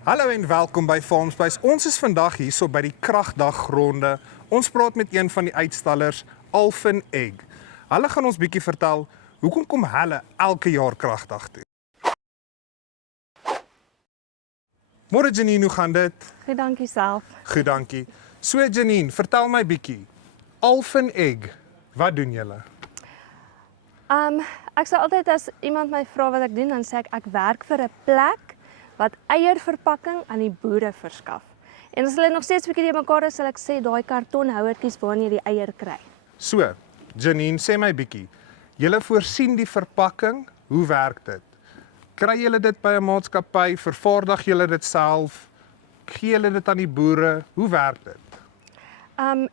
Hallo en welkom by Farmspace. Ons is vandag hierso by die kragdaggronde. Ons praat met een van die uitstallers, Alphen Egg. Hulle gaan ons bietjie vertel hoekom kom hulle elke jaar kragdag toe. Môre Janine, hoe gaan dit? Goed, dankie self. Goed, dankie. So Janine, vertel my bietjie. Alphen Egg, wat doen julle? Ek sê altyd as iemand my vra wat ek doen, dan sê ek werk vir 'n plek wat eierverpakking aan die boere verskaf. En as hulle nog steeds bietjie die mekaar is, sal ek sê daai kartonhouertjies waarin jy die eier kry. So, Janine, sê my bietjie. Julle voorsien die verpakking, hoe werk dit? Kry julle dit by 'n maatskappy, vervaardig julle dit self, gee julle dit aan die boere, hoe werk dit?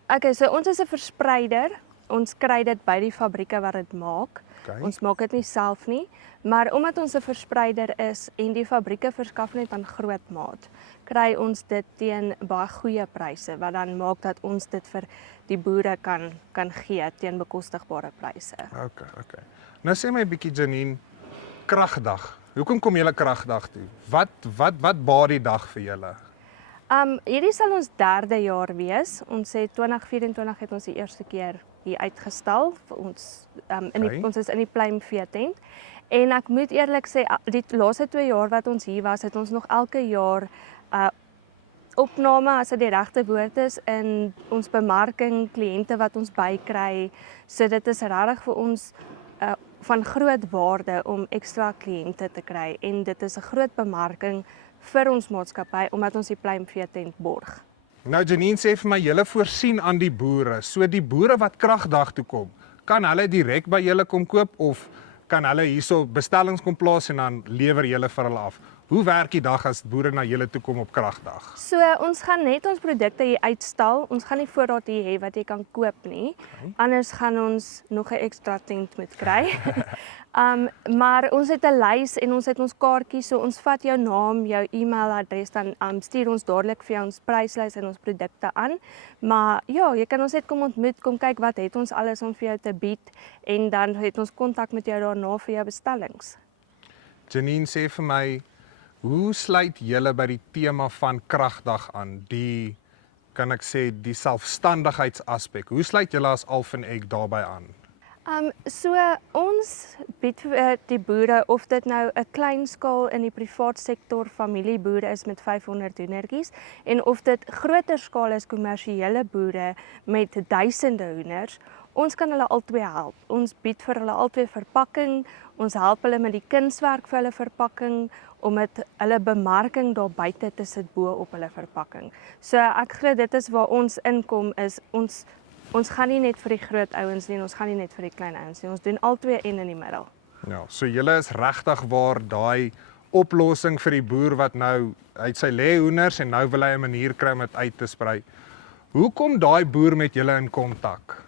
Okay, so ons is 'n verspreider. Ons kry dit by die fabrieke wat dit maak. Okay. Ons maak dit nie self nie, maar omdat ons 'n verspreider is en die fabrieke verskaf net aan groot maat, kry ons dit teen baie goeie pryse wat dan maak dat ons dit vir die boere kan gee teen bekostigbare pryse. Okay. Nou sê my 'n bietjie Janine, kragdag. Hoekom kom julle kragdag toe? Wat baat die dag vir julle? Hierdie sal ons 3de jaar wees. Ons het 2024 het ons die eerste keer hier uitgestal vir ons ons is in die pluimvee tent. En ek moet eerlik sê die laaste 2 jaar wat ons hier was, het ons nog elke jaar opname, as dit die regte woord is, in ons bemarking, kliënte wat ons bykry. So dit is regtig vir ons van groot waarde om ekstra kliënte te kry en dit is 'n groot bemarking vir ons maatskappy omdat ons die pluimvee tent borg. Nou Janine, sê vir my, julle voorsien aan die boere. So die boere wat kragdag toe kom, kan hulle direk by julle kom koop of kan hulle hierso bestellings kom plaas en dan lewer julle vir hulle af? Hoe werk die dag as boere na julle toe kom op kragdag? So ons gaan net ons produkte hier uitstal. Ons gaan nie voorraad hier hê wat jy kan koop nie. Anders gaan ons nog 'n ekstra tent moet kry. Maar ons het 'n lys en ons het ons kaartjies, so ons vat jou naam, jou e-mailadres, dan stuur ons dadelik vir jou ons pryslys en ons produkte aan. Maar ja, jy kan ons net kom ontmoet, kom kyk wat het ons alles om vir jou te bied en dan het ons kontak met jou daarna vir jou bestellings. Janine, sê vir my, hoe sluit julle by die tema van kragdag aan? Kan ek sê, die selfstandigheidsaspek. Hoe sluit julle as Alphen Egg daarbey aan? So ons bied vir die boere, of dit nou 'n klein skaal in die privaat sektor familieboere is met 500 hoendertjies en of dit groter skaal is kommersiële boere met duisende hoenders, ons kan hulle albei help. Ons bied vir hulle albei verpakking, ons help hulle met die kunswerk vir hulle verpakking, om dit hulle bemarking daar buite te sit bo op hulle verpakking. So ek glo dit is waar ons inkom is, ons gaan nie net vir die groot ouens nie, ons gaan nie net vir die klein ouens nie, ons doen albei en in die middel. Ja, so julle is regtig waar daai oplossing vir die boer wat nou uit sy lê hoenders en nou wil hy 'n manier kry om dit uit te sprei. Hoe kom daai boer met julle in kontak?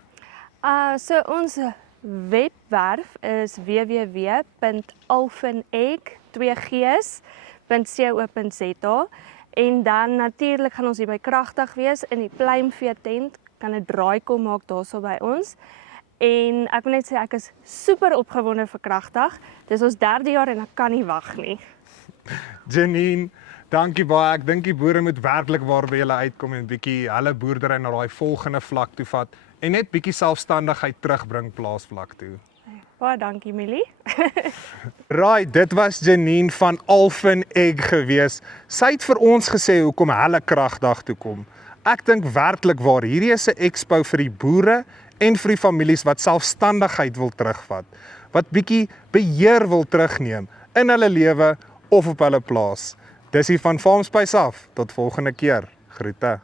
So ons webwerf is www.alphenegg.co.za en dan natuurlik gaan ons hier by kragdag wees in die pluimvee tent, kan 'n draai kom maak daarso by ons. En ek wil net sê ek is super opgewonde vir kragdag. Dis ons 3de jaar en ek kan nie wag nie. Janine, dankie baie. Ek dink die boere moet werklik waar by julle uitkom en bietjie hulle boerdery na daai volgende vlak toe vat en net bietjie selfstandigheid terugbring plaasvlak toe. Baie dankie, Millie. Right, dit was Janine van Alphen Egg gewees. Sy het vir ons gesê hoekom hulle kragdag toe kom. Ek dink werklik waar hierdie is 'n expo vir die boere en vir die families wat selfstandigheid wil terugvat, wat bietjie beheer wil terugneem in hulle lewe of op hulle plaas. Dis hier van Farmspace af. Tot volgende keer. Groete.